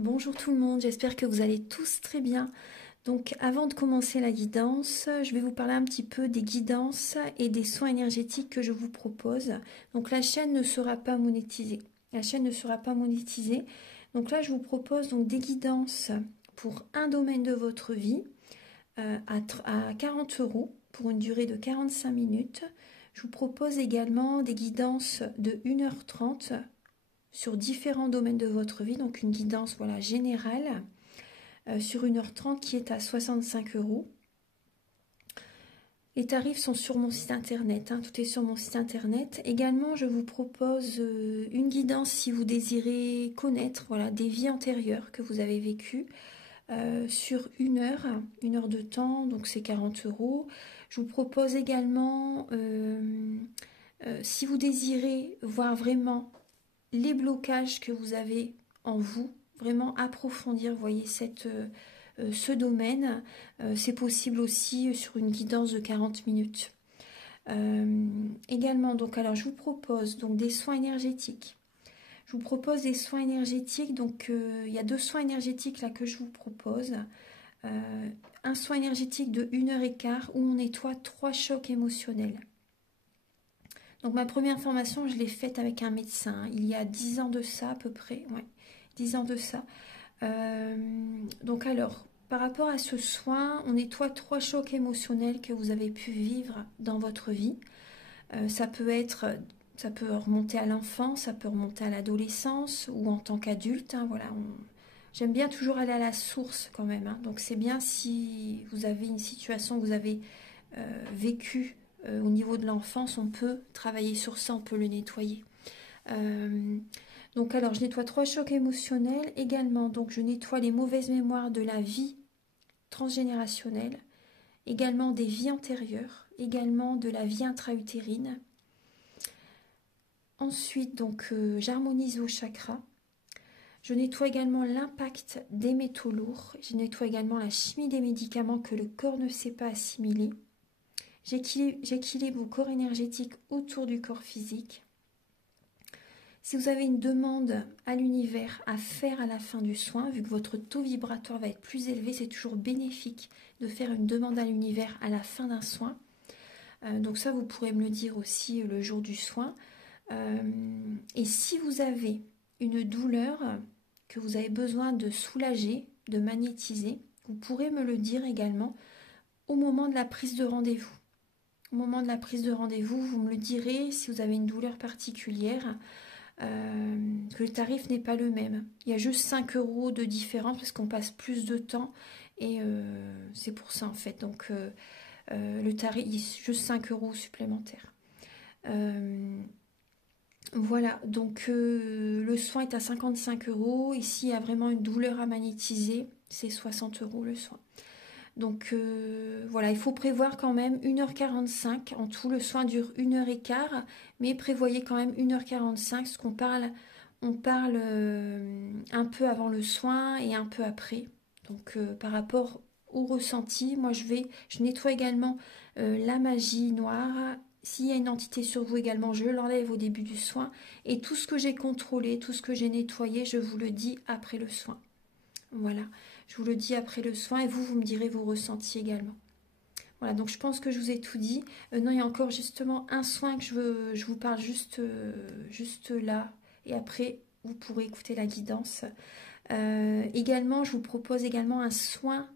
Bonjour tout le monde, j'espère que vous allez tous très bien. Donc avant de commencer la guidance, je vais vous parler un petit peu des guidances et des soins énergétiques que je vous propose. Donc la chaîne ne sera pas monétisée. La chaîne ne sera pas monétisée. Donc là je vous propose donc des guidances pour un domaine de votre vie à 40 € pour une durée de 45 minutes. Je vous propose également des guidances de 1h30 sur différents domaines de votre vie, donc une guidance voilà, générale sur 1h30 qui est à 65 €. Les tarifs sont sur mon site internet, hein, tout est sur mon site internet. Également, je vous propose une guidance si vous désirez connaître voilà, des vies antérieures que vous avez vécues sur une heure de temps, donc c'est 40 €. Je vous propose également, si vous désirez voir vraiment les blocages que vous avez en vous, vraiment approfondir, vous voyez, ce domaine. C'est possible aussi sur une guidance de 40 minutes. Également, donc, alors je vous propose donc des soins énergétiques. Je vous propose des soins énergétiques, donc il y a 2 soins énergétiques là que je vous propose. Un soin énergétique de 1h15 où on nettoie 3 chocs émotionnels. Donc ma première formation, je l'ai faite avec un médecin, il y a 10 ans de ça à peu près, ouais, 10 ans de ça. Donc alors, par rapport à ce soin, on nettoie 3 chocs émotionnels que vous avez pu vivre dans votre vie. Ça peut remonter à l'enfance, ça peut remonter à l'adolescence ou en tant qu'adulte, hein, voilà. J'aime bien toujours aller à la source quand même, hein. Donc c'est bien si vous avez une situation que vous avez vécue au niveau de l'enfance, on peut travailler sur ça, on peut le nettoyer. Donc alors je nettoie 3 chocs émotionnels également, donc je nettoie les mauvaises mémoires de la vie transgénérationnelle, également des vies antérieures, également de la vie intra-utérine. Ensuite donc j'harmonise vos chakras. Je nettoie également l'impact des métaux lourds. Je nettoie également la chimie des médicaments que le corps ne sait pas assimiler. J'équilibre vos corps énergétiques autour du corps physique. Si vous avez une demande à l'univers à faire à la fin du soin, vu que votre taux vibratoire va être plus élevé, c'est toujours bénéfique de faire une demande à l'univers à la fin d'un soin. Donc ça, vous pourrez me le dire aussi le jour du soin. Et si vous avez une douleur que vous avez besoin de soulager, de magnétiser, vous pourrez me le dire également au moment de la prise de rendez-vous. Au moment de la prise de rendez-vous, vous me le direz si vous avez une douleur particulière, que le tarif n'est pas le même. Il y a juste 5 € de différence parce qu'on passe plus de temps et c'est pour ça en fait. Donc le tarif, il y a juste 5 € supplémentaires. Voilà, donc le soin est à 55 €. Ici, il y a vraiment une douleur à magnétiser, c'est 60 € le soin. Donc voilà, il faut prévoir quand même 1h45. En tout, le soin dure 1h15, mais prévoyez quand même 1h45, parce qu'on parle, on parle un peu avant le soin et un peu après. Donc par rapport au ressenti, moi je nettoie également la magie noire. S'il y a une entité sur vous également, je l'enlève au début du soin. Et tout ce que j'ai contrôlé, tout ce que j'ai nettoyé, je vous le dis après le soin. Voilà, je vous le dis après le soin et vous me direz vos ressentis également. Voilà, donc je pense que je vous ai tout dit. Non, il y a encore justement un soin que je vous parle juste là. Et après, vous pourrez écouter la guidance. Également, je vous propose également un soin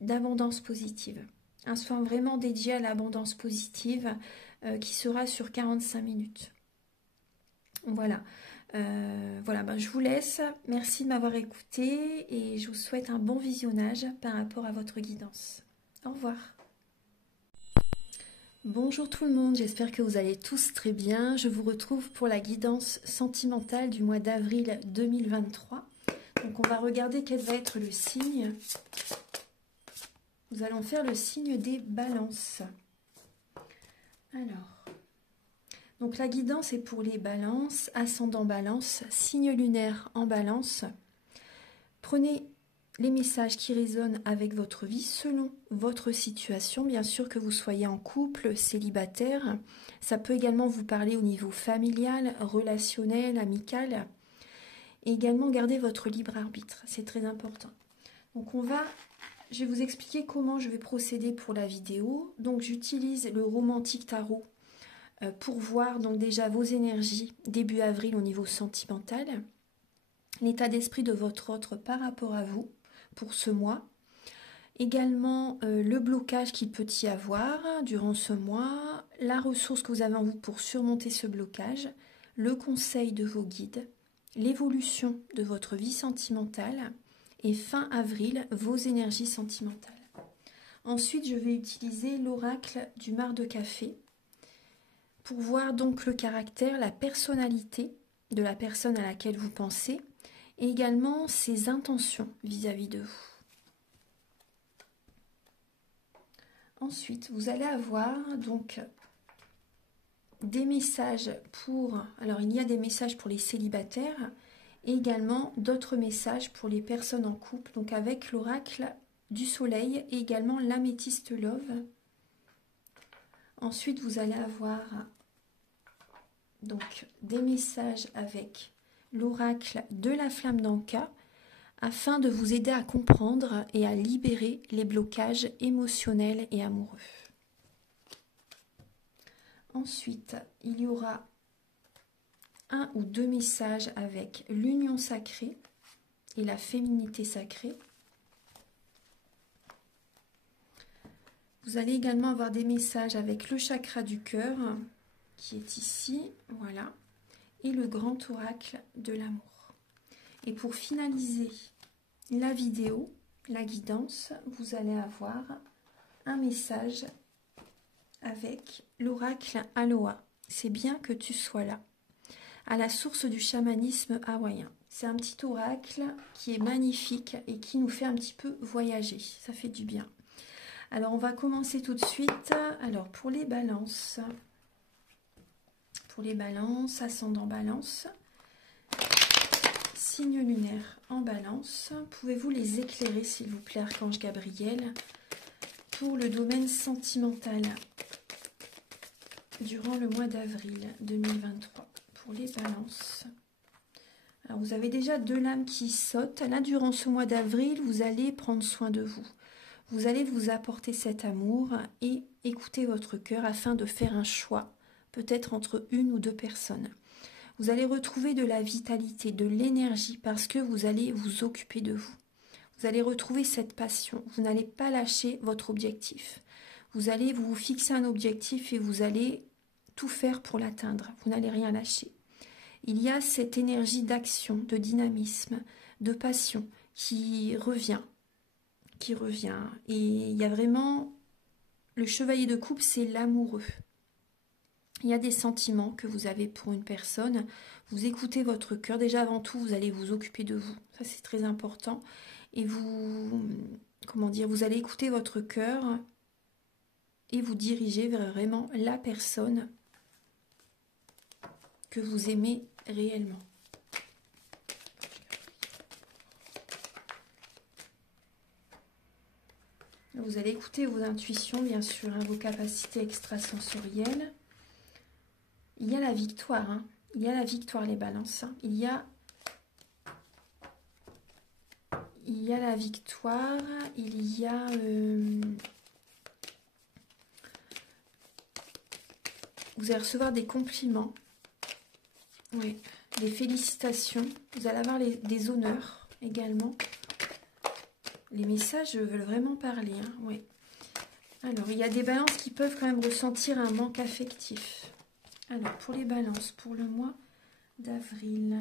d'abondance positive. Un soin vraiment dédié à l'abondance positive qui sera sur 45 minutes. Voilà. Voilà, ben, je vous laisse. Merci de m'avoir écouté et je vous souhaite un bon visionnage par rapport à votre guidance. Au revoir. Bonjour tout le monde, j'espère que vous allez tous très bien. Je vous retrouve pour la guidance sentimentale du mois d'avril 2023. Donc on va regarder quel va être le signe. Nous allons faire le signe des balances. Alors... Donc la guidance est pour les balances, ascendant balance, signe lunaire en balance. Prenez les messages qui résonnent avec votre vie selon votre situation. Bien sûr que vous soyez en couple, célibataire. Ça peut également vous parler au niveau familial, relationnel, amical. Et également, gardez votre libre arbitre. C'est très important. Donc, je vais vous expliquer comment je vais procéder pour la vidéo. Donc, j'utilise le romantique tarot pour voir donc déjà vos énergies début avril au niveau sentimental, l'état d'esprit de votre autre par rapport à vous pour ce mois, également le blocage qu'il peut y avoir durant ce mois, la ressource que vous avez en vous pour surmonter ce blocage, le conseil de vos guides, l'évolution de votre vie sentimentale et fin avril, vos énergies sentimentales. Ensuite, je vais utiliser l'oracle du marc de café pour voir donc le caractère, la personnalité de la personne à laquelle vous pensez et également ses intentions vis-à-vis de vous. Ensuite, vous allez avoir donc des messages alors il y a des messages pour les célibataires et également d'autres messages pour les personnes en couple, donc avec l'oracle du soleil et également l'améthyste love. Ensuite, vous allez avoir donc des messages avec l'oracle de la flamme d'Anka afin de vous aider à comprendre et à libérer les blocages émotionnels et amoureux. Ensuite, il y aura un ou deux messages avec l'union sacrée et la féminité sacrée. Vous allez également avoir des messages avec le chakra du cœur qui est ici, voilà, et le grand oracle de l'amour. Et pour finaliser la vidéo, la guidance, vous allez avoir un message avec l'oracle Aloha. C'est bien que tu sois là, à la source du chamanisme hawaïen. C'est un petit oracle qui est magnifique et qui nous fait un petit peu voyager. Ça fait du bien. Alors, on va commencer tout de suite. Alors, pour les balances, ascendant balance, signe lunaire en balance, pouvez-vous les éclairer s'il vous plaît, Archange Gabriel, pour le domaine sentimental durant le mois d'avril 2023 pour les balances. Alors vous avez déjà deux lames qui sautent. Là, durant ce mois d'avril, vous allez prendre soin de vous. Vous allez vous apporter cet amour et écouter votre cœur afin de faire un choix, peut-être entre une ou deux personnes. Vous allez retrouver de la vitalité, de l'énergie parce que vous allez vous occuper de vous. Vous allez retrouver cette passion. Vous n'allez pas lâcher votre objectif. Vous allez vous fixer un objectif et vous allez tout faire pour l'atteindre. Vous n'allez rien lâcher. Il y a cette énergie d'action, de dynamisme, de passion qui revient. Et il y a vraiment le chevalier de coupe, c'est l'amoureux. Il y a des sentiments que vous avez pour une personne. Vous écoutez votre cœur. Déjà avant tout, vous allez vous occuper de vous. Ça, c'est très important. Et vous allez écouter votre cœur et vous diriger vers vraiment la personne que vous aimez réellement. Vous allez écouter vos intuitions, bien sûr, vos capacités extrasensorielles. Il y a la victoire, il y a la victoire, les balances. Il y a la victoire, il y a... vous allez recevoir des compliments, oui, des félicitations. Vous allez avoir des honneurs également. Les messages veulent vraiment parler, oui. Alors, il y a des balances qui peuvent quand même ressentir un manque affectif. Alors, pour les balances, pour le mois d'avril...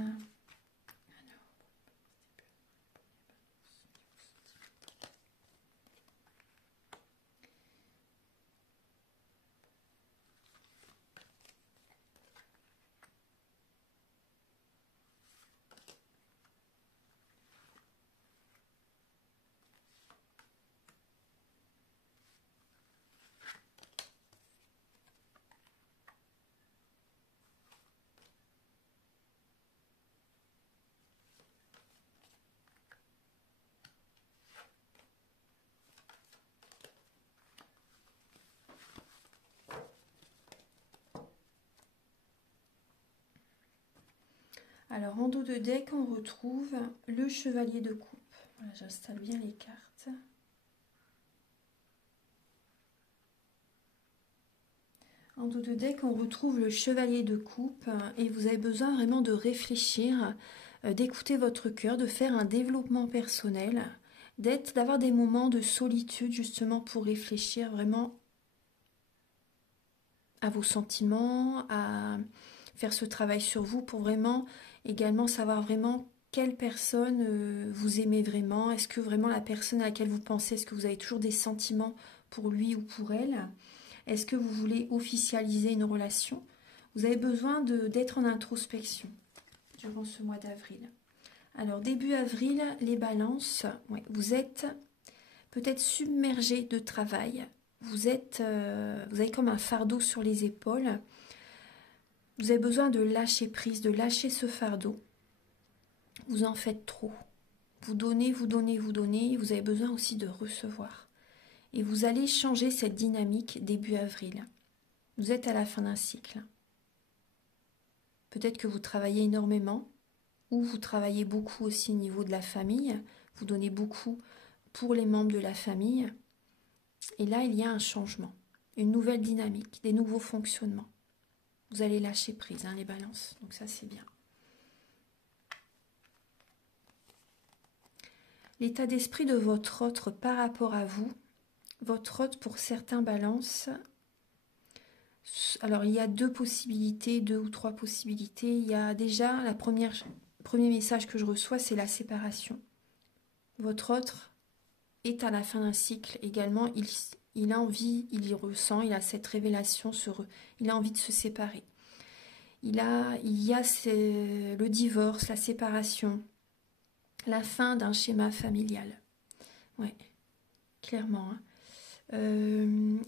Alors, en dos de deck, on retrouve le chevalier de coupe. Voilà, j'installe bien les cartes. En dos de deck, on retrouve le chevalier de coupe et vous avez besoin vraiment de réfléchir, d'écouter votre cœur, de faire un développement personnel, d'avoir des moments de solitude justement pour réfléchir vraiment à vos sentiments, à faire ce travail sur vous pour vraiment également savoir vraiment quelle personne vous aimez vraiment. Est-ce que vraiment la personne à laquelle vous pensez, est-ce que vous avez toujours des sentiments pour lui ou pour elle? Est-ce que vous voulez officialiser une relation? Vous avez besoin d'être en introspection durant ce mois d'avril. Alors, début avril, les balances, ouais, vous êtes peut-être submergé de travail. Vous avez comme un fardeau sur les épaules. Vous avez besoin de lâcher prise, de lâcher ce fardeau. Vous en faites trop. Vous donnez, vous donnez, vous donnez. Vous avez besoin aussi de recevoir. Et vous allez changer cette dynamique début avril. Vous êtes à la fin d'un cycle. Peut-être que vous travaillez énormément ou vous travaillez beaucoup aussi au niveau de la famille. Vous donnez beaucoup pour les membres de la famille. Et là, il y a un changement, une nouvelle dynamique, des nouveaux fonctionnements. Vous allez lâcher prise, les balances. Donc ça, c'est bien. L'état d'esprit de votre autre par rapport à vous. Votre autre, pour certains balances. Alors, il y a deux ou trois possibilités. Il y a déjà le premier message que je reçois, c'est la séparation. Votre autre est à la fin d'un cycle également. Il a envie, il y ressent, il a cette révélation, il a envie de se séparer. Il y a le divorce, la séparation, la fin d'un schéma familial. Ouais, clairement.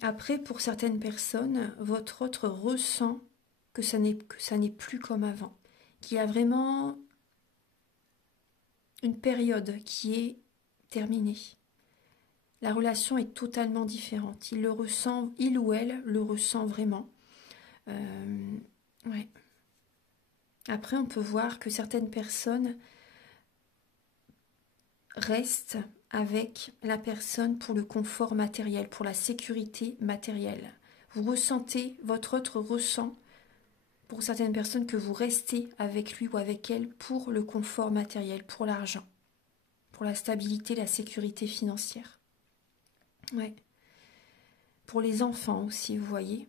Après, pour certaines personnes, votre autre ressent que ça n'est plus comme avant, qu'il y a vraiment une période qui est terminée. La relation est totalement différente. Il ou elle le ressent vraiment. Ouais. Après, on peut voir que certaines personnes restent avec la personne pour le confort matériel, pour la sécurité matérielle. Vous ressentez, votre autre ressent, pour certaines personnes, que vous restez avec lui ou avec elle pour le confort matériel, pour l'argent, pour la stabilité, la sécurité financière. Ouais. Pour les enfants aussi, vous voyez.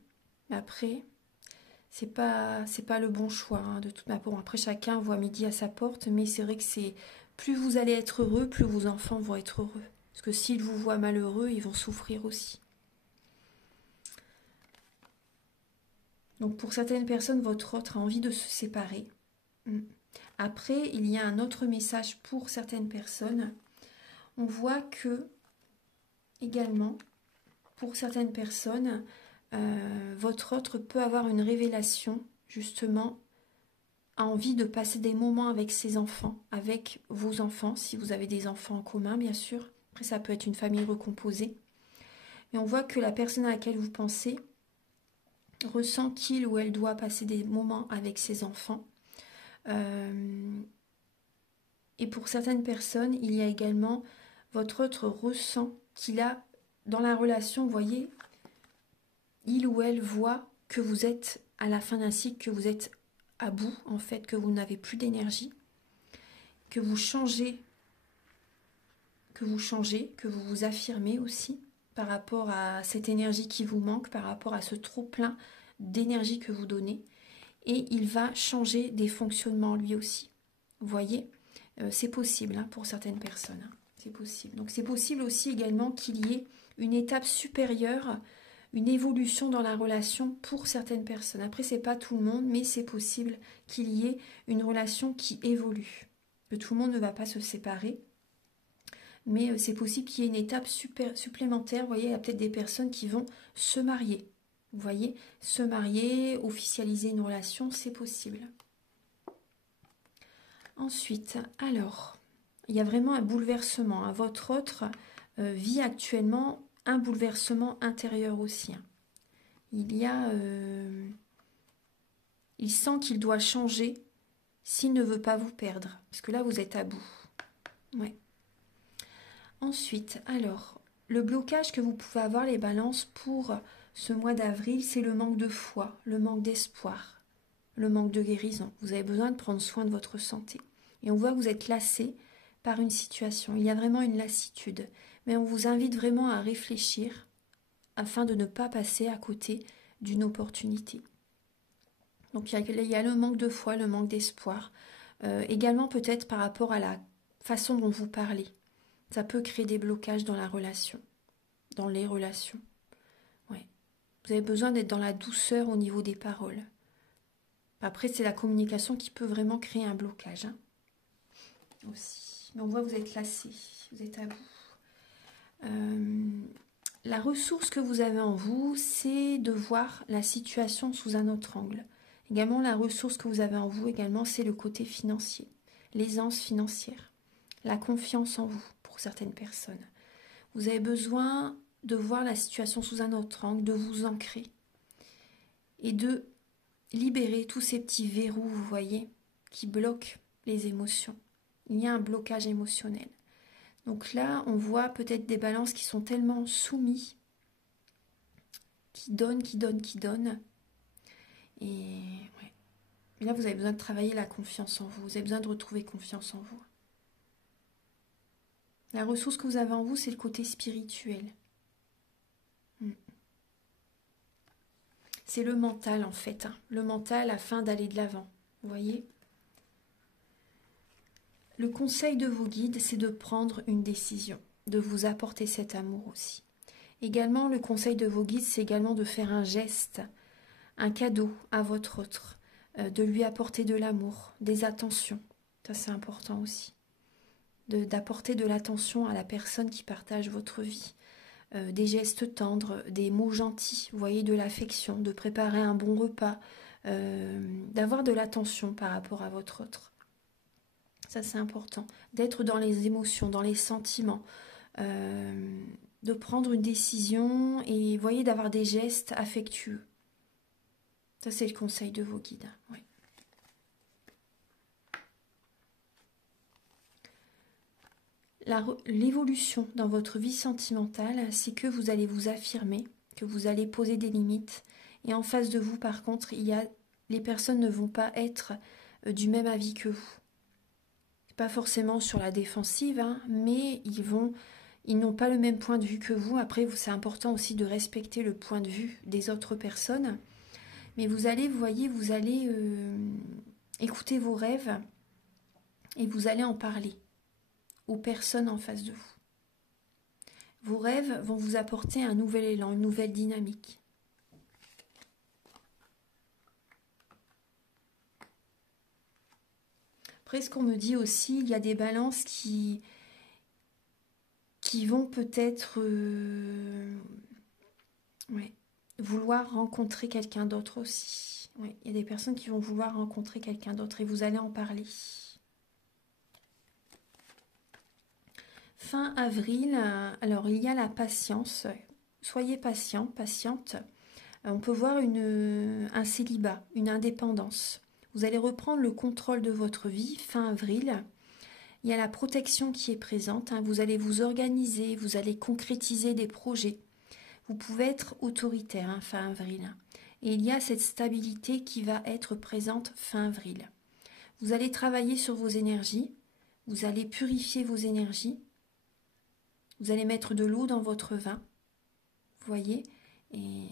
Après, c'est pas le bon choix de toute manière. Bon, après, chacun voit midi à sa porte, mais c'est vrai que c'est plus vous allez être heureux, plus vos enfants vont être heureux. Parce que s'ils vous voient malheureux, ils vont souffrir aussi. Donc pour certaines personnes, votre autre a envie de se séparer. Après, il y a un autre message pour certaines personnes. On voit que, également, pour certaines personnes, votre autre peut avoir une révélation, justement, a envie de passer des moments avec ses enfants, avec vos enfants, si vous avez des enfants en commun, bien sûr. Après, ça peut être une famille recomposée. Mais on voit que la personne à laquelle vous pensez ressent qu'il ou elle doit passer des moments avec ses enfants. Et pour certaines personnes, il y a également votre autre ressent qu'il a dans la relation, vous voyez, il ou elle voit que vous êtes à la fin d'un cycle, que vous êtes à bout, en fait, que vous n'avez plus d'énergie, que vous changez, que vous vous affirmez aussi par rapport à cette énergie qui vous manque, par rapport à ce trop-plein d'énergie que vous donnez. Et il va changer des fonctionnements lui aussi. Vous voyez, c'est possible pour certaines personnes. C'est possible. Donc c'est possible aussi également qu'il y ait une étape supérieure, une évolution dans la relation pour certaines personnes. Après, c'est pas tout le monde, mais c'est possible qu'il y ait une relation qui évolue. Que tout le monde ne va pas se séparer, mais c'est possible qu'il y ait une étape supplémentaire. Vous voyez, il y a peut-être des personnes qui vont se marier. Vous voyez, se marier, officialiser une relation, c'est possible. Ensuite, alors, il y a vraiment un bouleversement. Votre autre vit actuellement un bouleversement intérieur aussi. Il sent qu'il doit changer s'il ne veut pas vous perdre. Parce que là, vous êtes à bout. Ouais. Ensuite, alors, le blocage que vous pouvez avoir, les balances, pour ce mois d'avril, c'est le manque de foi, le manque d'espoir, le manque de guérison. Vous avez besoin de prendre soin de votre santé. Et on voit que vous êtes lassé par une situation. Il y a vraiment une lassitude. Mais on vous invite vraiment à réfléchir afin de ne pas passer à côté d'une opportunité. Donc il y a le manque de foi, le manque d'espoir. Également peut-être par rapport à la façon dont vous parlez. Ça peut créer des blocages dans la relation, dans les relations. Ouais. Vous avez besoin d'être dans la douceur au niveau des paroles. Après, c'est la communication qui peut vraiment créer un blocage. Hein, aussi. Mais on voit que vous êtes lassé, vous êtes à bout. La ressource que vous avez en vous, c'est de voir la situation sous un autre angle. Également, la ressource que vous avez en vous, également, c'est le côté financier, l'aisance financière, la confiance en vous pour certaines personnes. Vous avez besoin de voir la situation sous un autre angle, de vous ancrer et de libérer tous ces petits verrous, vous voyez, qui bloquent les émotions. Il y a un blocage émotionnel. Donc là, on voit peut-être des balances qui sont tellement soumis, qui donnent. Et ouais. Et là, vous avez besoin de travailler la confiance en vous. Vous avez besoin de retrouver confiance en vous. La ressource que vous avez en vous, c'est le côté spirituel. C'est le mental, en fait. Hein. Le mental afin d'aller de l'avant. Vous voyez ? Le conseil de vos guides, c'est de prendre une décision, de vous apporter cet amour aussi. Également, le conseil de vos guides, c'est également de faire un geste, un cadeau à votre autre, de lui apporter de l'amour, des attentions. Ça, c'est important aussi. D'apporter de l'attention à la personne qui partage votre vie. Des gestes tendres, des mots gentils, vous voyez, de l'affection, de préparer un bon repas, d'avoir de l'attention par rapport à votre autre. Ça, c'est important. D'être dans les émotions, dans les sentiments, de prendre une décision et, vous voyez, d'avoir des gestes affectueux. Ça, c'est le conseil de vos guides. Ouais. L'évolution dans votre vie sentimentale, c'est que vous allez vous affirmer, que vous allez poser des limites. Et en face de vous, par contre, les personnes ne vont pas être du même avis que vous. Pas forcément sur la défensive, hein, mais ils n'ont pas le même point de vue que vous. Après, c'est important aussi de respecter le point de vue des autres personnes. Mais vous allez écouter vos rêves et vous allez en parler aux personnes en face de vous. Vos rêves vont vous apporter un nouvel élan, une nouvelle dynamique. Après, ce qu'on me dit aussi, il y a des balances qui vont peut-être vouloir rencontrer quelqu'un d'autre aussi. Ouais, il y a des personnes qui vont vouloir rencontrer quelqu'un d'autre et vous allez en parler. Fin avril, alors il y a la patience. Soyez patient, patiente. On peut voir un célibat, une indépendance. Vous allez reprendre le contrôle de votre vie fin avril. Il y a la protection qui est présente. Hein. Vous allez vous organiser, vous allez concrétiser des projets. Vous pouvez être autoritaire fin avril. Et il y a cette stabilité qui va être présente fin avril. Vous allez travailler sur vos énergies. Vous allez purifier vos énergies. Vous allez mettre de l'eau dans votre vin. Vous voyez ? Et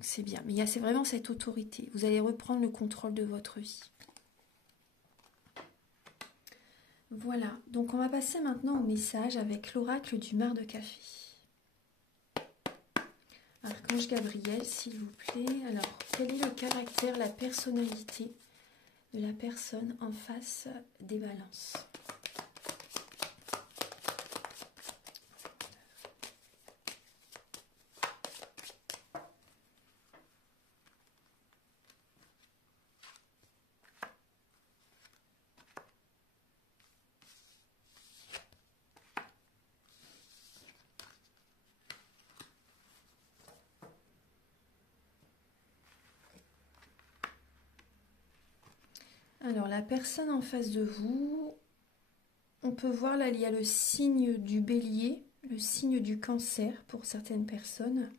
c'est bien. Mais c'est vraiment cette autorité. Vous allez reprendre le contrôle de votre vie. Voilà. Donc on va passer maintenant au message avec l'oracle du mar de café. Archange Gabriel, s'il vous plaît. Alors, quel est le caractère, la personnalité de la personne en face des balances ? Alors, la personne en face de vous, on peut voir là, il y a le signe du bélier, le signe du cancer pour certaines personnes.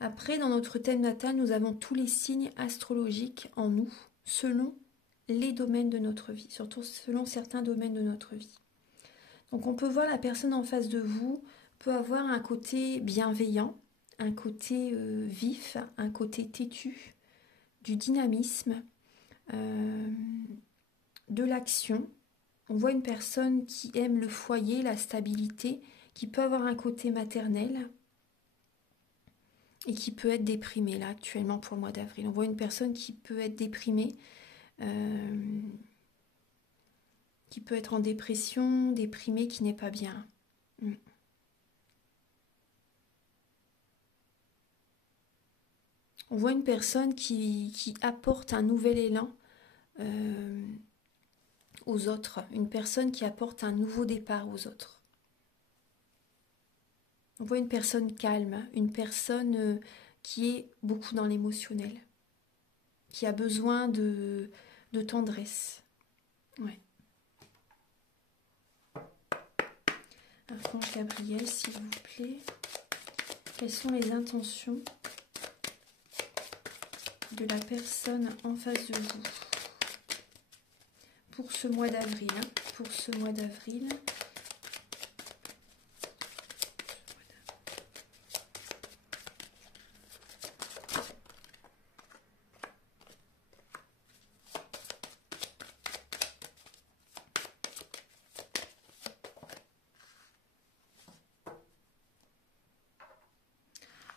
Après, dans notre thème natal, nous avons tous les signes astrologiques en nous, selon les domaines de notre vie, surtout selon certains domaines de notre vie. Donc on peut voir la personne en face de vous peut avoir un côté bienveillant, un côté vif, un côté têtu, du dynamisme, de l'action. On voit une personne qui aime le foyer, la stabilité, qui peut avoir un côté maternel et qui peut être déprimée là actuellement pour le mois d'avril. On voit une personne qui peut être déprimée, qui peut être en dépression, déprimée, qui n'est pas bien. On voit une personne qui apporte un nouvel élan aux autres, une personne qui apporte un nouveau départ aux autres. On voit une personne calme, une personne qui est beaucoup dans l'émotionnel, qui a besoin de tendresse. Ouais. Archange Gabriel, s'il vous plaît. Quelles sont les intentions de la personne en face de vous pour ce mois d'avril, pour ce mois d'avril.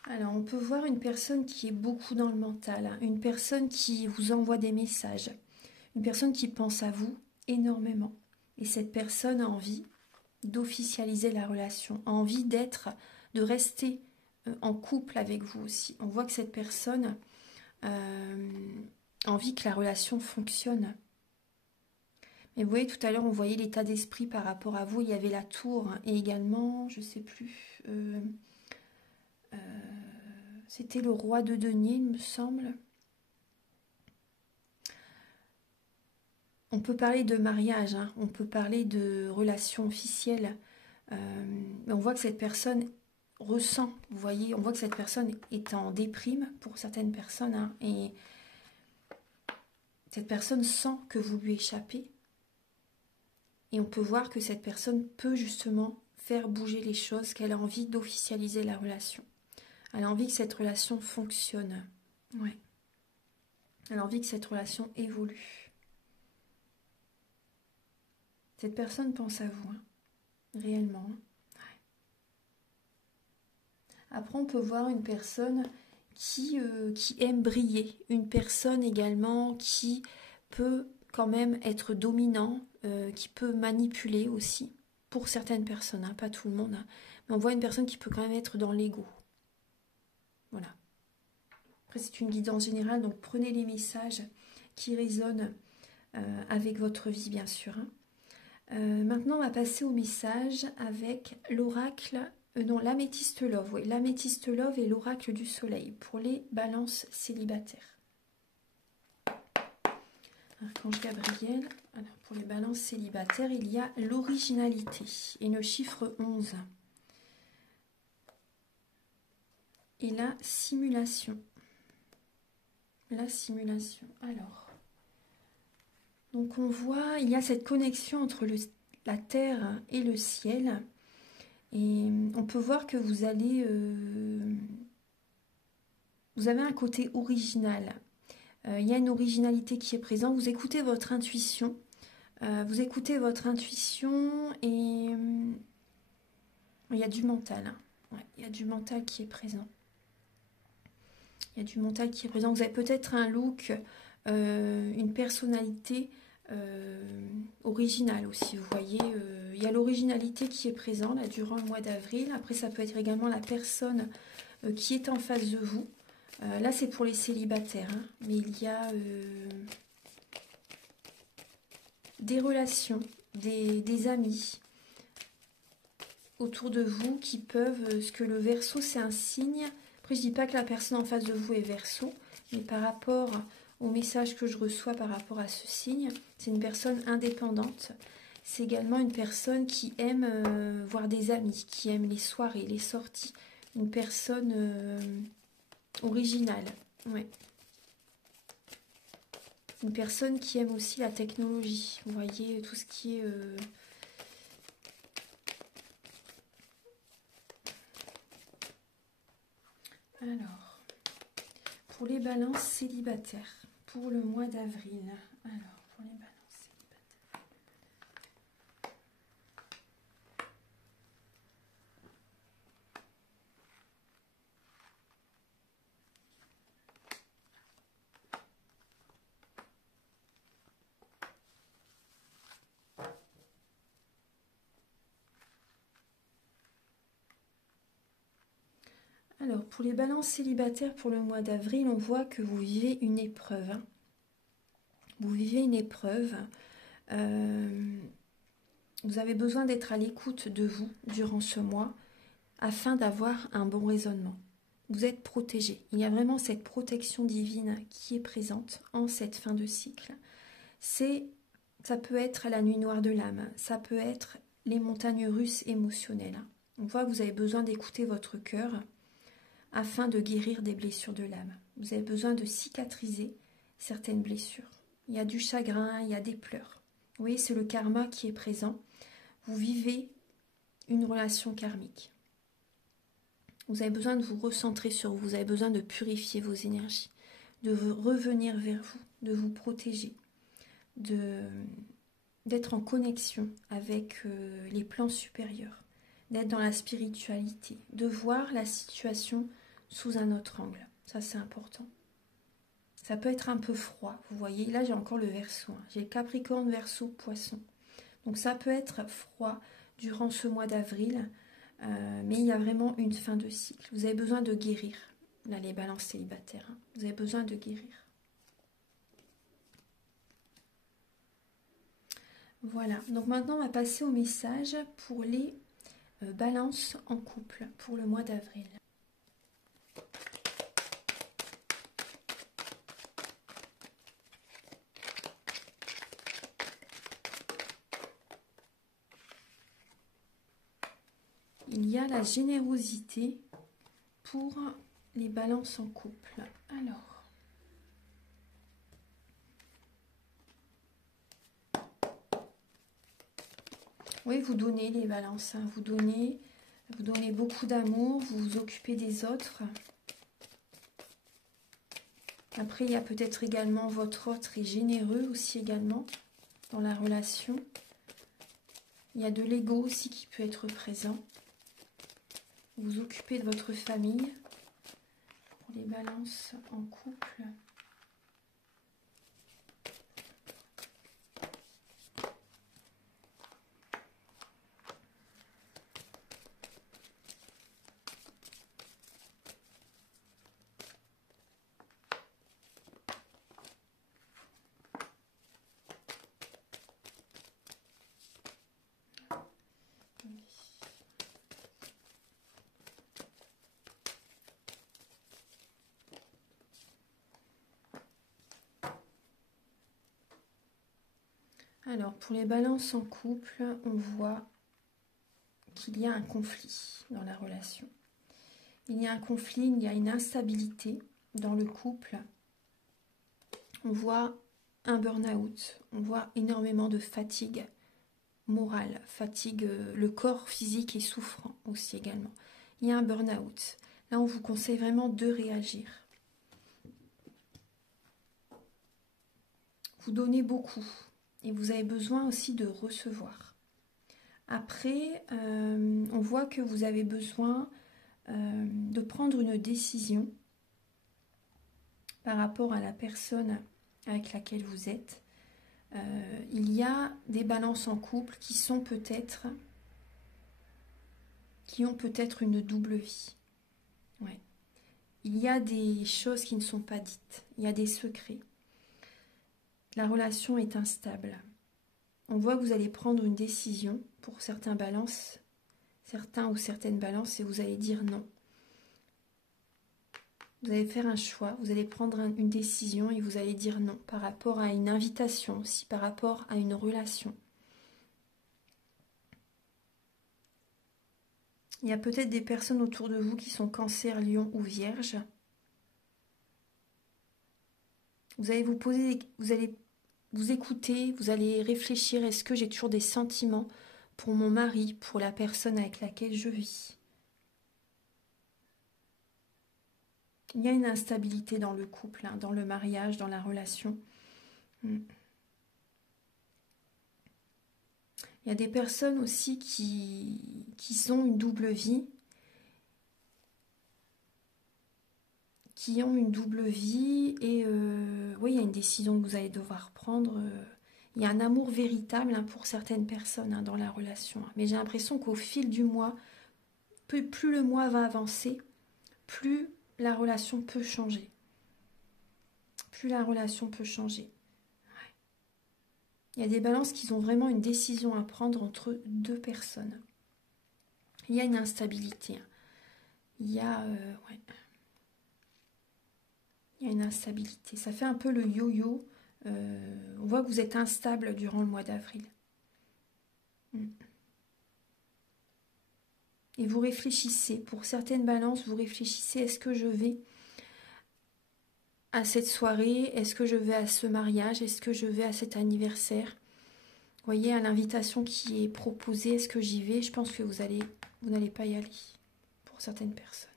Alors, on peut voir une personne qui est beaucoup dans le mental, une personne qui vous envoie des messages, une personne qui pense à vous énormément. Et cette personne a envie d'officialiser la relation, a envie de rester en couple avec vous aussi. On voit que cette personne a envie que la relation fonctionne. Mais vous voyez, tout à l'heure, on voyait l'état d'esprit par rapport à vous. Il y avait la tour et également, je ne sais plus... c'était le roi de denier, il me semble. On peut parler de mariage, hein, on peut parler de relation officielle. Mais on voit que cette personne ressent, vous voyez, on voit que cette personne est en déprime pour certaines personnes. Hein, et cette personne sent que vous lui échappez. Et on peut voir que cette personne peut justement faire bouger les choses, qu'elle a envie d'officialiser la relation. Elle a envie que cette relation fonctionne. Ouais. Elle a envie que cette relation évolue. Cette personne pense à vous, hein, réellement. Ouais. Après, on peut voir une personne qui aime briller. Une personne également qui peut quand même être dominant, qui peut manipuler aussi. Pour certaines personnes, hein, pas tout le monde. Hein. Mais on voit une personne qui peut quand même être dans l'ego. Voilà. Après, c'est une guidance générale, donc prenez les messages qui résonnent avec votre vie, bien sûr. Hein. Maintenant, on va passer au message avec l'oracle, non, l'améthyste love. Oui, l'améthyste love et l'oracle du soleil pour les balances célibataires. Archange Gabriel. Alors, pour les balances célibataires, il y a l'originalité et le chiffre 11. Et la simulation. La simulation. Alors, donc on voit, il y a cette connexion entre la terre et le ciel. Et on peut voir que vous allez... vous avez un côté original. Il y a une originalité qui est présente. Vous écoutez votre intuition. Vous écoutez votre intuition et il y a du mental. Hein. Ouais, il y a du mental qui est présent. Il y a du mental qui est présent. Vous avez peut-être un look, une personnalité originale aussi. Vous voyez, il y a l'originalité qui est présente là, durant le mois d'avril. Après, ça peut être également la personne qui est en face de vous. Là, c'est pour les célibataires. Hein, mais il y a des relations, des amis autour de vous qui peuvent... Parce que le Verseau, c'est un signe... Après, je ne dis pas que la personne en face de vous est Verseau, mais par rapport au message que je reçois par rapport à ce signe, c'est une personne indépendante. C'est également une personne qui aime voir des amis, qui aime les soirées, les sorties. Une personne originale. Ouais. Une personne qui aime aussi la technologie. Vous voyez, tout ce qui est... Alors, pour les balances célibataires, pour le mois d'avril. Alors, pour les balances célibataires. Alors, pour les balances célibataires pour le mois d'avril, on voit que vous vivez une épreuve. Hein. Vous vivez une épreuve. Vous avez besoin d'être à l'écoute de vous durant ce mois afin d'avoir un bon raisonnement. Vous êtes protégé. Il y a vraiment cette protection divine qui est présente en cette fin de cycle. Ça peut être la nuit noire de l'âme, ça peut être les montagnes russes émotionnelles. On voit que vous avez besoin d'écouter votre cœur afin de guérir des blessures de l'âme. Vous avez besoin de cicatriser certaines blessures. Il y a du chagrin, il y a des pleurs. Vous voyez, c'est le karma qui est présent. Vous vivez une relation karmique. Vous avez besoin de vous recentrer sur vous, vous avez besoin de purifier vos énergies, de revenir vers vous, de vous protéger, d'être en connexion avec les plans supérieurs, d'être dans la spiritualité, de voir la situation sous un autre angle. Ça, c'est important. Ça peut être un peu froid, vous voyez. Là, j'ai encore le Verseau. Hein. J'ai le Capricorne, Verseau, Poisson. Donc, ça peut être froid durant ce mois d'avril, mais il y a vraiment une fin de cycle. Vous avez besoin de guérir. Là, les balances célibataires. Hein. Vous avez besoin de guérir. Voilà. Donc, maintenant, on va passer au message pour les balances en couple pour le mois d'avril. Il y a la générosité pour les balances en couple. Alors, oui, vous donnez les balances, hein, vous donnez beaucoup d'amour, vous vous occupez des autres. Après, il y a peut-être également votre autre est généreux aussi également dans la relation. Il y a de l'ego aussi qui peut être présent. Vous vous occupez de votre famille. Pour les balances en couple. Alors, pour les balances en couple, on voit qu'il y a un conflit dans la relation. Il y a un conflit, il y a une instabilité dans le couple. On voit un burn-out, on voit énormément de fatigue morale, fatigue, le corps physique est souffrant aussi également. Il y a un burn-out. Là, on vous conseille vraiment de réagir. Vous donnez beaucoup. Et vous avez besoin aussi de recevoir. Après, on voit que vous avez besoin de prendre une décision par rapport à la personne avec laquelle vous êtes. Il y a des balances en couple qui ont peut-être une double vie. Ouais. Il y a des choses qui ne sont pas dites. Il y a des secrets. La relation est instable. On voit que vous allez prendre une décision pour certains ou certaines balances et vous allez dire non. Vous allez faire un choix, vous allez prendre une décision et vous allez dire non par rapport à une invitation aussi, par rapport à une relation. Il y a peut-être des personnes autour de vous qui sont Cancer, Lion ou Vierge. Vous allez vous poser, vous allez vous écouter, vous allez réfléchir, est-ce que j'ai toujours des sentiments pour mon mari, pour la personne avec laquelle je vis? Il y a une instabilité dans le couple, hein, dans le mariage, dans la relation. Il y a des personnes aussi qui ont une double vie, et oui, il y a une décision que vous allez devoir prendre. Il y a un amour véritable, hein, pour certaines personnes, hein, dans la relation. Mais j'ai l'impression qu'au fil du mois, plus le mois va avancer, plus la relation peut changer. Plus la relation peut changer. Il y a des balances qui ont vraiment une décision à prendre entre deux personnes. Il y a une instabilité. Il y a, ouais. Il y a une instabilité. Ça fait un peu le yo-yo. On voit que vous êtes instable durant le mois d'avril. Et vous réfléchissez. Pour certaines balances, vous réfléchissez, est-ce que je vais à cette soirée? Est-ce que je vais à ce mariage? Est-ce que je vais à cet anniversaire? Vous voyez, à l'invitation qui est proposée, est-ce que j'y vais? Je pense que vous n'allez pas y aller pour certaines personnes.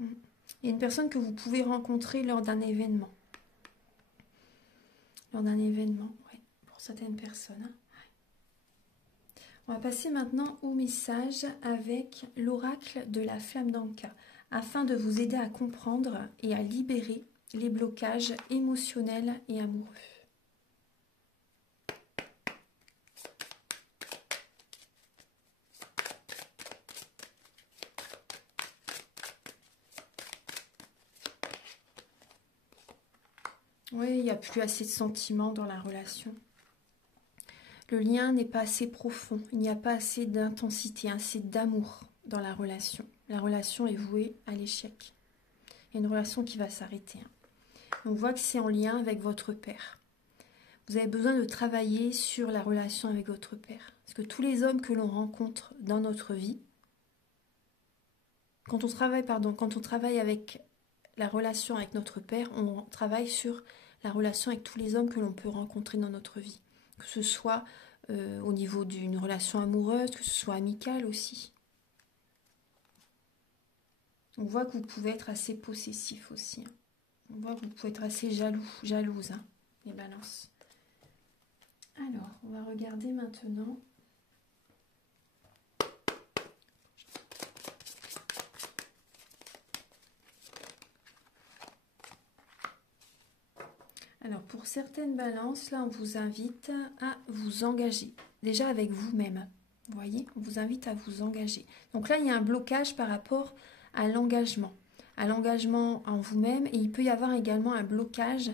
Il y a une personne que vous pouvez rencontrer lors d'un événement. Lors d'un événement, oui, pour certaines personnes. On va passer maintenant au message avec l'oracle de la flamme d'Anka, afin de vous aider à comprendre et à libérer les blocages émotionnels et amoureux. Oui, il n'y a plus assez de sentiments dans la relation. Le lien n'est pas assez profond, il n'y a pas assez d'intensité, assez d'amour dans la relation. La relation est vouée à l'échec. Il y a une relation qui va s'arrêter. On voit que c'est en lien avec votre père. Vous avez besoin de travailler sur la relation avec votre père. Parce que tous les hommes que l'on rencontre dans notre vie, quand on travaille avec la relation avec notre père, on travaille sur la relation avec tous les hommes que l'on peut rencontrer dans notre vie. Que ce soit au niveau d'une relation amoureuse, que ce soit amicale aussi. On voit que vous pouvez être assez possessif aussi. On voit que vous pouvez être assez jalouse, hein, les balances. Alors, on va regarder maintenant. Alors, pour certaines balances, là, on vous invite à vous engager. Déjà avec vous-même. Vous voyez, on vous invite à vous engager. Donc là, il y a un blocage par rapport à l'engagement. À l'engagement en vous-même. Et il peut y avoir également un blocage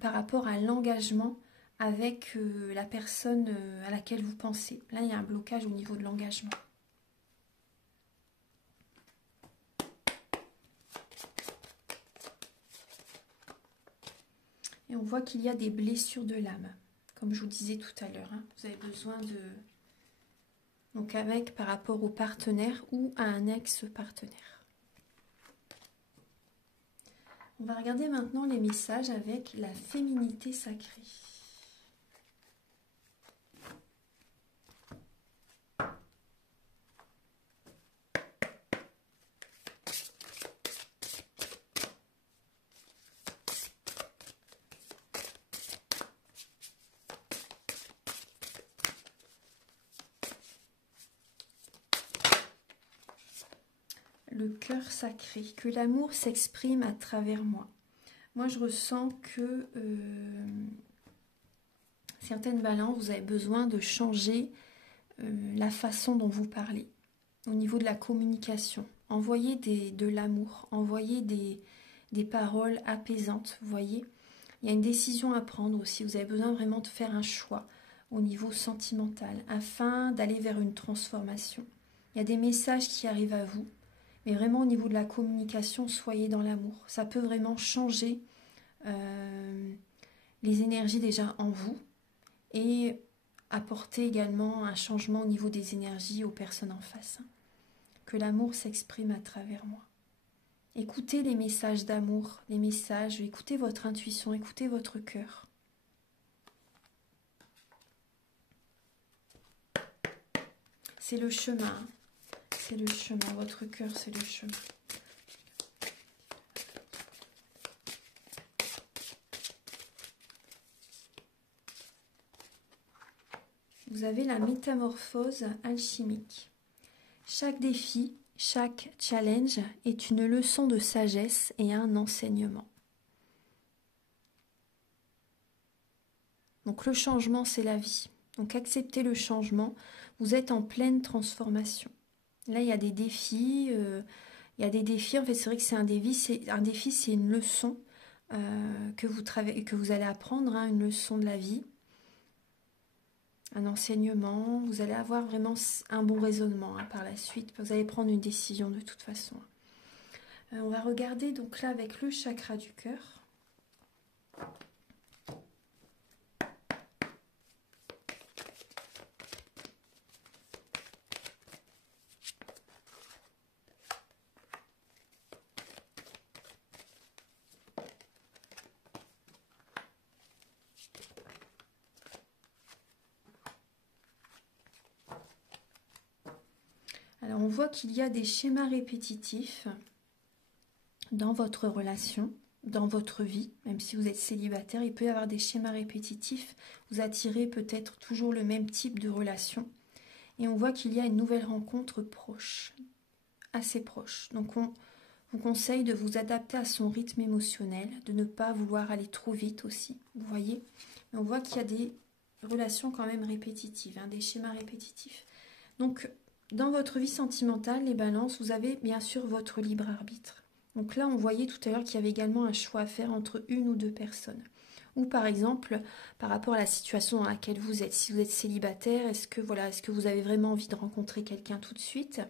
par rapport à l'engagement avec la personne à laquelle vous pensez. Là, il y a un blocage au niveau de l'engagement. Et on voit qu'il y a des blessures de l'âme, comme je vous disais tout à l'heure. Hein. Vous avez besoin de... Donc avec par rapport au partenaire ou à un ex-partenaire. On va regarder maintenant les messages avec la féminité sacrée. Le cœur sacré, que l'amour s'exprime à travers moi. Moi, je ressens que certaines balances, vous avez besoin de changer la façon dont vous parlez au niveau de la communication. Envoyez de l'amour, envoyez des paroles apaisantes, vous voyez. Il y a une décision à prendre aussi, vous avez besoin vraiment de faire un choix au niveau sentimental afin d'aller vers une transformation. Il Il y a des messages qui arrivent à vous. Mais vraiment au niveau de la communication, soyez dans l'amour. Ça peut vraiment changer les énergies déjà en vous et apporter également un changement au niveau des énergies aux personnes en face. Que l'amour s'exprime à travers moi. Écoutez les messages d'amour, les messages, écoutez votre intuition, écoutez votre cœur. C'est le chemin, c'est le chemin, votre cœur c'est le chemin. Vous avez la métamorphose alchimique. Chaque défi, chaque challenge est une leçon de sagesse et un enseignement. Donc le changement, c'est la vie. Donc acceptez le changement. Vous êtes en pleine transformation. Là, il y a des défis. En fait, c'est vrai que c'est un défi, c'est une leçon que vous allez apprendre, hein, une leçon de la vie. Un enseignement, vous allez avoir vraiment un bon raisonnement hein, par la suite. Vous allez prendre une décision de toute façon. On va regarder donc là avec le chakra du cœur. Alors on voit qu'il y a des schémas répétitifs dans votre relation, dans votre vie, même si vous êtes célibataire, il peut y avoir des schémas répétitifs. Vous attirez peut-être toujours le même type de relation. Et on voit qu'il y a une nouvelle rencontre proche, assez proche. Donc on vous conseille de vous adapter à son rythme émotionnel, de ne pas vouloir aller trop vite aussi, vous voyez. Mais on voit qu'il y a des relations quand même répétitives, hein, des schémas répétitifs. Donc dans votre vie sentimentale, les balances, vous avez bien sûr votre libre arbitre. Donc là, on voyait tout à l'heure qu'il y avait également un choix à faire entre une ou deux personnes. Ou par exemple, par rapport à la situation dans laquelle vous êtes. Si vous êtes célibataire, est-ce que vous avez vraiment envie de rencontrer quelqu'un tout de suite ?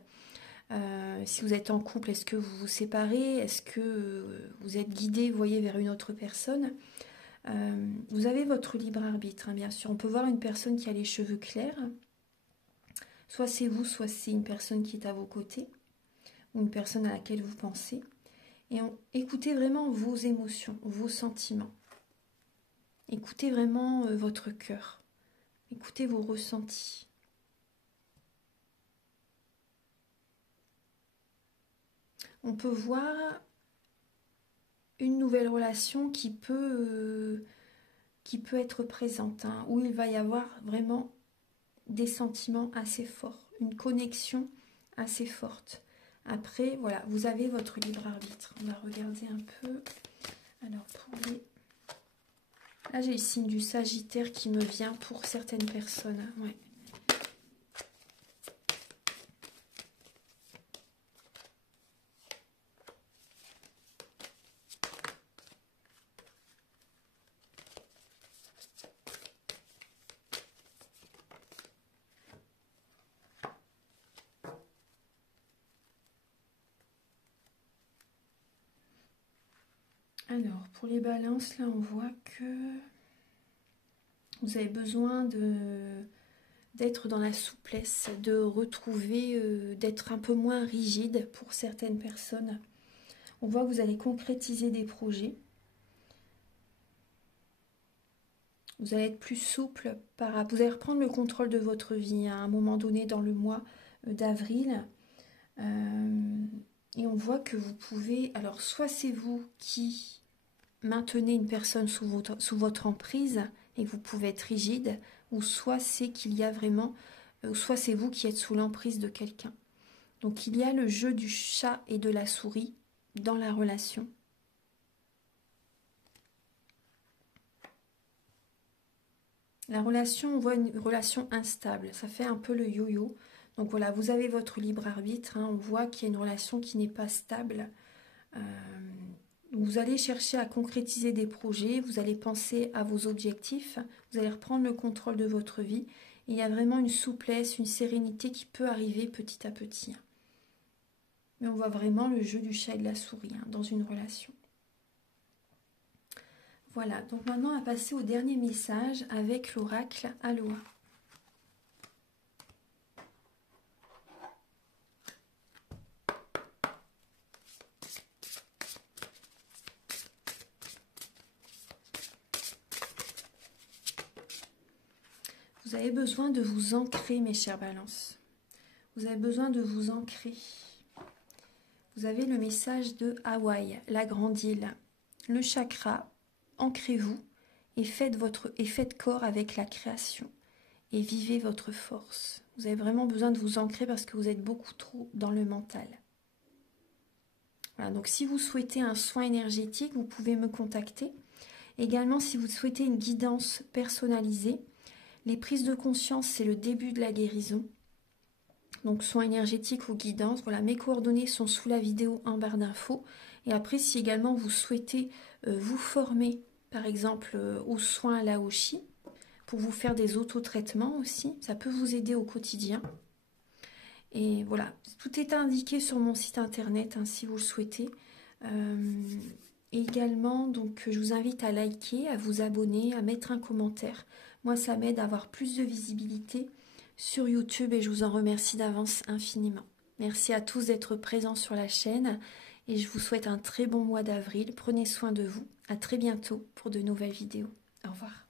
Si vous êtes en couple, est-ce que vous vous séparez? Est-ce que vous êtes guidé, vous voyez, vers une autre personne? Vous avez votre libre arbitre, hein, bien sûr. On peut voir une personne qui a les cheveux clairs. Soit c'est vous, soit c'est une personne qui est à vos côtés, ou une personne à laquelle vous pensez. Et écoutez vraiment vos émotions, vos sentiments. Écoutez vraiment votre cœur. Écoutez vos ressentis. On peut voir une nouvelle relation qui peut être présente, hein, où il va y avoir vraiment des sentiments assez forts, une connexion assez forte. Après, voilà, vous avez votre libre arbitre. On va regarder un peu. Alors, pour les... Là, j'ai le signe du Sagittaire qui me vient pour certaines personnes. Ouais. Alors, pour les balances, là, on voit que vous avez besoin d'être dans la souplesse, de retrouver, d'être un peu moins rigide pour certaines personnes. On voit que vous allez concrétiser des projets. Vous allez être plus souple, vous allez reprendre le contrôle de votre vie à un moment donné dans le mois d'avril. Et on voit que vous pouvez, alors soit c'est vous qui maintenez une personne sous votre emprise et que vous pouvez être rigide, ou soit c'est qu'il y a vraiment, soit c'est vous qui êtes sous l'emprise de quelqu'un. Donc il y a le jeu du chat et de la souris dans la relation. La relation, on voit une relation instable, ça fait un peu le yo-yo. Donc voilà, vous avez votre libre arbitre, hein, on voit qu'il y a une relation qui n'est pas stable. Vous allez chercher à concrétiser des projets, vous allez penser à vos objectifs, vous allez reprendre le contrôle de votre vie Et il y a vraiment une souplesse, une sérénité qui peut arriver petit à petit. Mais on voit vraiment le jeu du chat et de la souris dans une relation. Voilà, donc maintenant on va passer au dernier message avec l'oracle Aloha. Vous avez besoin de vous ancrer, mes chers balances. Vous avez besoin de vous ancrer. Vous avez le message de Hawaï, la grande île. Le chakra, ancrez-vous et faites corps avec la création. Et vivez votre force. Vous avez vraiment besoin de vous ancrer parce que vous êtes beaucoup trop dans le mental. Voilà, donc si vous souhaitez un soin énergétique, vous pouvez me contacter. Également, si vous souhaitez une guidance personnalisée, les prises de conscience, c'est le début de la guérison. Donc, soins énergétiques ou guidance, voilà, mes coordonnées sont sous la vidéo en barre d'infos. Et après, si également vous souhaitez vous former, par exemple, aux soins Laoshi, pour vous faire des autotraitements aussi, ça peut vous aider au quotidien. Et voilà, tout est indiqué sur mon site internet, si vous le souhaitez. Également, donc, je vous invite à liker, à vous abonner, à mettre un commentaire. Moi, ça m'aide à avoir plus de visibilité sur YouTube et je vous en remercie d'avance infiniment. Merci à tous d'être présents sur la chaîne et je vous souhaite un très bon mois d'avril. Prenez soin de vous. À très bientôt pour de nouvelles vidéos. Au revoir.